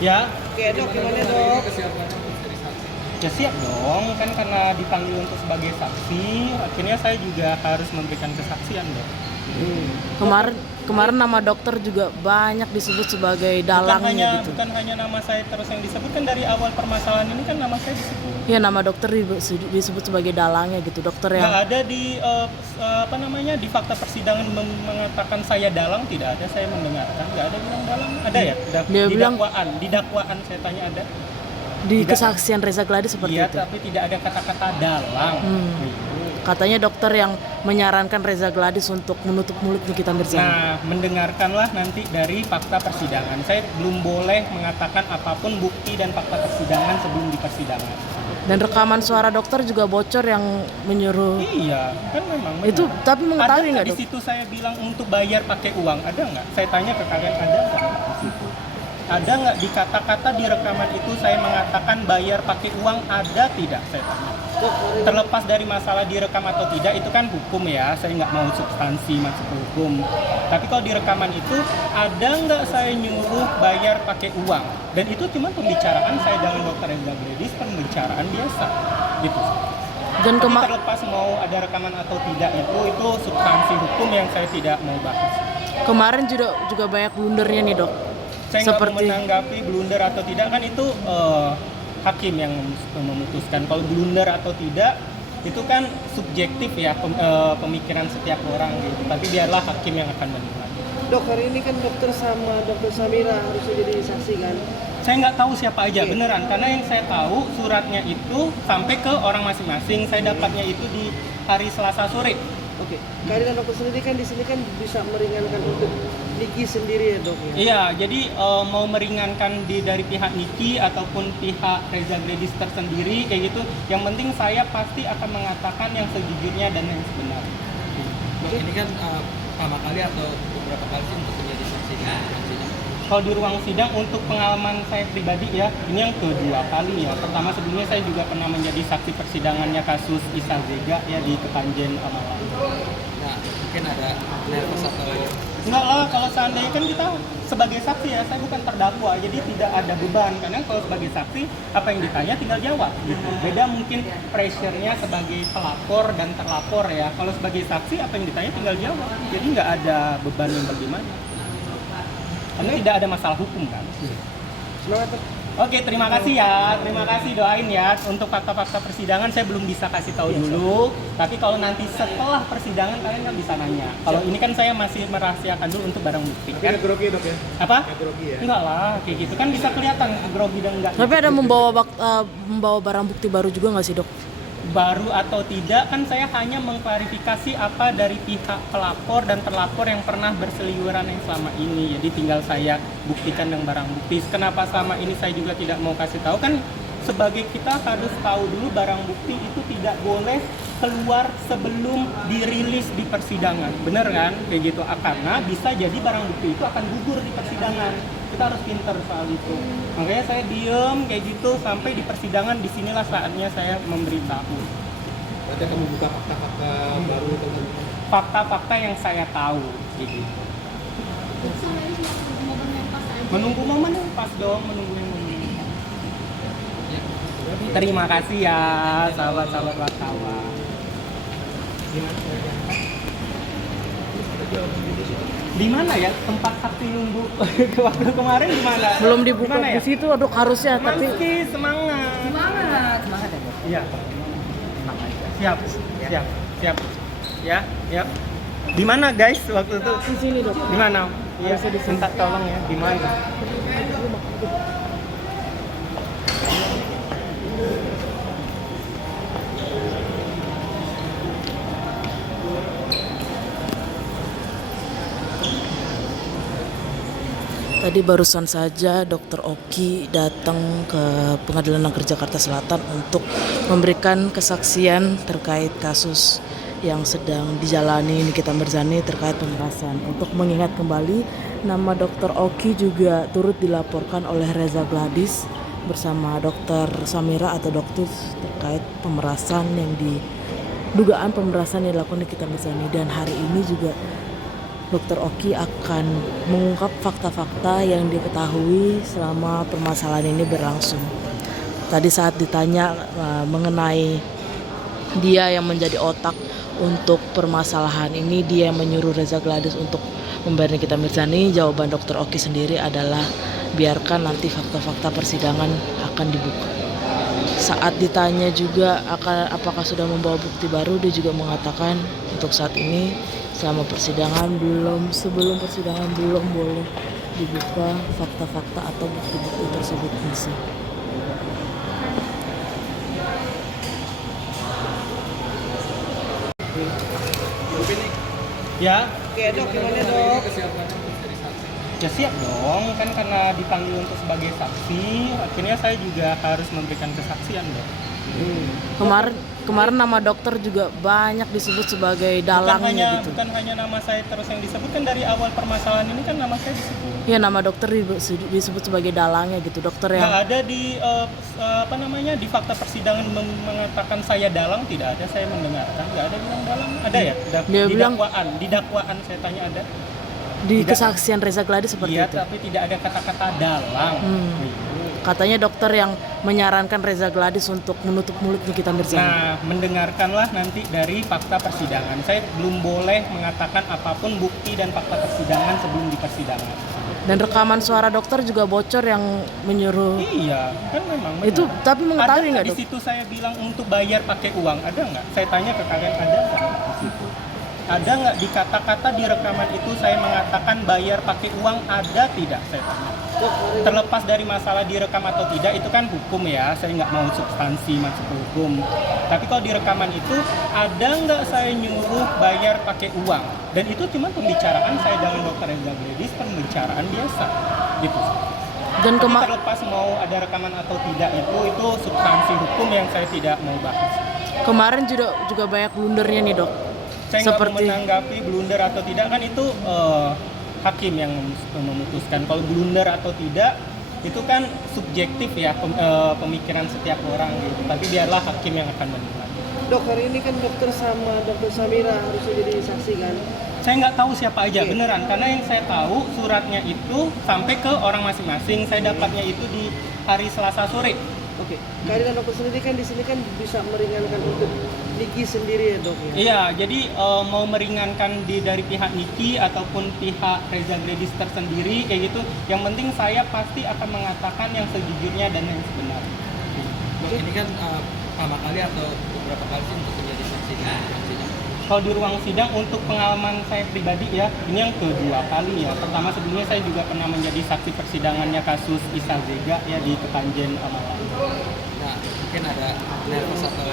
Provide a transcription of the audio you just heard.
Ya, Oke dok, gimana dok? ya siap dong, kan karena dipanggil untuk sebagai saksi, akhirnya saya juga harus memberikan kesaksian dong. Kemarin nama dokter juga banyak disebut sebagai dalangnya gitu. Bukan hanya nama saya terus yang disebutkan dari awal permasalahan ini kan nama saya disebut. Ya, nama dokter disebut sebagai dalangnya gitu, dokter Nggak yang ada di di fakta persidangan mengatakan saya dalang, tidak ada saya mendengarkan, nggak ada bilang dalang. Ada ya? Dia Di bilang- dakwaan saya tanya ada. di tidak. kesaksian Reza Gladys seperti Iya, itu. tapi tidak ada kata-kata dalang. Gitu. Katanya dokter yang menyarankan Reza Gladys untuk menutup mulut Nikita Mirzani. Nah, mendengarkanlah nanti dari fakta persidangan. Saya belum boleh mengatakan apapun bukti dan fakta persidangan sebelum di persidangan. Dan rekaman suara dokter juga bocor yang menyuruh Iya, kan memang benar. itu, tapi mengetahui Ada nggak di dok? situ saya bilang untuk bayar pakai uang, ada nggak? Saya tanya ke kalian, ada nggak di situ? Ada nggak di kata-kata di rekaman itu saya mengatakan bayar pakai uang, ada tidak? Saya tanya. Terlepas dari masalah direkam atau tidak, itu kan hukum ya, saya nggak mau substansi masuk ke hukum. Tapi kalau di rekaman itu, ada nggak saya nyuruh bayar pakai uang? Dan itu cuma pembicaraan saya dengan Dr. Reza Gladys, pembicaraan biasa, gitu. Dan Tapi terlepas mau ada rekaman atau tidak, itu substansi hukum yang saya tidak mau bahas. kemarin juga banyak blundernya nih dok. Saya nggak mau Seperti menanggapi blunder atau tidak, kan itu hakim yang memutuskan. Kalau blunder atau tidak itu kan subjektif ya, pemikiran setiap orang gitu. Tapi biarlah hakim yang akan menilai. Dok, hari ini kan dokter sama dokter Samira harusnya jadi saksi kan? Saya nggak tahu siapa aja beneran, karena yang saya tahu suratnya itu sampai ke orang masing-masing. Saya dapatnya itu di hari Selasa sore. Oke, kehadiran dokter sendiri kan di sini kan bisa meringankan untuk Niki sendiri ya dok ya? Iya, jadi mau meringankan dari pihak Niki ataupun pihak Reza Gladys tersendiri kayak gitu. Yang penting saya pasti akan mengatakan yang sejujurnya dan yang sebenarnya. Dok, ini kan pertama kali atau beberapa kali sih untuk menjadi saksi di ruang sidang? Kalau di ruang sidang untuk pengalaman saya pribadi ya, ini yang kedua kali ya. Pertama sebelumnya saya juga pernah menjadi saksi persidangannya kasus Isa Zega ya di Kepanjen Malang. Nah, mungkin ada nervous atau Enggak lah, kalau seandainya kan kita sebagai saksi ya, saya bukan terdakwa, jadi tidak ada beban. Karena kalau sebagai saksi, apa yang ditanya tinggal jawab gitu. Beda mungkin pressure-nya sebagai pelapor dan terlapor ya. Kalau sebagai saksi, apa yang ditanya tinggal jawab. Jadi nggak ada beban yang bagaimana. Karena tidak ada masalah hukum kan. Semangat dok. Oke, terima kasih ya. Terima kasih, doain ya. Untuk fakta-fakta persidangan saya belum bisa kasih tahu dulu. Tapi kalau nanti setelah persidangan kalian kan bisa nanya. Kalau ini kan saya masih merahasiakan dulu untuk barang bukti kan. Grogi dok ya? Apa? Grogi ya? Enggak lah, kayak gitu kan bisa kelihatan grogi dan enggak. Tapi ada membawa barang bukti baru juga nggak sih dok? Baru atau tidak kan saya hanya mengklarifikasi apa dari pihak pelapor dan terlapor yang pernah berseliweran yang selama ini. Jadi tinggal saya buktikan dengan barang bukti. Kenapa selama ini saya juga tidak mau kasih tahu kan, sebagai kita harus tahu dulu barang bukti itu tidak boleh keluar sebelum dirilis di persidangan. Bener kan? Kayak gitu. Karena bisa jadi barang bukti itu akan gugur di persidangan. Kita harus pinter soal itu. Makanya saya diem kayak gitu sampai di persidangan, disinilah saatnya saya memberitahu. berarti akan membuka fakta-fakta baru tentang Fakta-fakta yang saya tahu. Gitu. Menunggu momen yang pas dong, menunggu yang momen yang pas. Terima kasih ya sahabat-sahabat wartawan. Di mana ya tempat saksi nunggu waktu kemarin di mana? Belum dibuka Di mana ya? di situ dok harusnya, tapi Manski, semangat. semangat ya dok? Iya. Tenang aja. Siap. Ya. Di mana guys waktu itu? di sini dok. Di mana? Iya, saya minta tolong ya. Di mana? Tadi barusan saja Dr. Oki datang ke Pengadilan Negeri Jakarta Selatan untuk memberikan kesaksian terkait kasus yang sedang dijalani Nikita Mirzani terkait pemerasan. Untuk mengingat kembali, nama Dr. Oki juga turut dilaporkan oleh Reza Gladys bersama Dr. Samira atau dokter terkait pemerasan dugaan pemerasan yang dilakukan Nikita Mirzani. Dan hari ini juga Dr. Oki akan mengungkap fakta-fakta yang diketahui selama permasalahan ini berlangsung. Tadi saat ditanya mengenai dia yang menjadi otak untuk permasalahan ini, dia yang menyuruh Reza Gladys untuk membayar Nikita Mirzani, jawaban Dr. Oki sendiri adalah biarkan nanti fakta-fakta persidangan akan dibuka. Saat ditanya juga apakah sudah membawa bukti baru, dia juga mengatakan untuk saat ini selama persidangan sebelum persidangan belum boleh dibuka fakta-fakta atau bukti-bukti tersebut. Ya, Oke dok, gimana dok? Kesiapannya untuk jadi saksi. ya siap dong, kan karena dipanggil untuk sebagai saksi, akhirnya saya juga harus memberikan kesaksian dong. Kemarin nama dokter juga banyak disebut sebagai dalangnya gitu. Bukan hanya nama saya terus yang disebutkan dari awal permasalahan ini kan nama saya disebut. Ya, nama dokter disebut sebagai dalangnya gitu, dokter Nggak yang ada di di fakta persidangan mengatakan saya dalang, tidak ada saya mendengarkan, nggak ada bilang dalang. Ada ya? Dia Di bilang- dakwaan saya tanya ada. di tidak. kesaksian Reza Gladys seperti Iya, itu. tapi tidak ada kata-kata dalang. Gitu. Katanya dokter yang menyarankan Reza Gladys untuk menutup mulut Nikita Mirzani. Nah, mendengarkanlah nanti dari fakta persidangan. Saya belum boleh mengatakan apapun bukti dan fakta persidangan sebelum di persidangan. Dan rekaman suara dokter juga bocor yang menyuruh Iya, kan memang benar. itu, tapi mengetahui Ada nggak di dok? situ saya bilang untuk bayar pakai uang, ada nggak? Saya tanya ke kalian, ada nggak di situ? Ada nggak di kata-kata di rekaman itu saya mengatakan bayar pakai uang, ada tidak? Saya tanya. Dok, hari Terlepas dari masalah direkam atau tidak, itu kan hukum ya, saya nggak mau substansi masuk ke hukum. Tapi kalau di rekaman itu, ada nggak saya nyuruh bayar pakai uang? Dan itu cuma pembicaraan saya dengan Dr. Reza Gladys, pembicaraan biasa, gitu. Dan Tapi terlepas mau ada rekaman atau tidak, itu substansi hukum yang saya tidak mau bahas. kemarin juga banyak blundernya nih dok. Saya nggak mau Seperti- menanggapi blunder atau tidak, kan itu hakim yang memutuskan. Kalau blunder atau tidak itu kan subjektif ya, pemikiran setiap orang gitu. Tapi biarlah hakim yang akan menilai. dok, hari ini kan dokter sama dokter Samira harusnya jadi saksi kan? Saya nggak tahu siapa aja Oke. beneran, karena yang saya tahu suratnya itu sampai ke orang masing-masing. Saya dapatnya itu di hari Selasa sore. Oke, kehadiran dokter sendiri kan di sini kan bisa meringankan untuk Niki sendiri ya dok ya? Iya, jadi mau meringankan dari pihak Niki ataupun pihak Reza Gladys tersendiri kayak gitu. Yang penting saya pasti akan mengatakan yang sejujurnya dan yang sebenarnya. Dok, ini kan pertama kali atau beberapa kali sih untuk menjadi saksi di ruang sidang? Kalau di ruang sidang untuk pengalaman saya pribadi ya, ini yang kedua kali ya. Pertama sebelumnya saya juga pernah menjadi saksi persidangannya kasus Isa Zega ya di Kepanjen Malang. Nah, mungkin ada nervous atau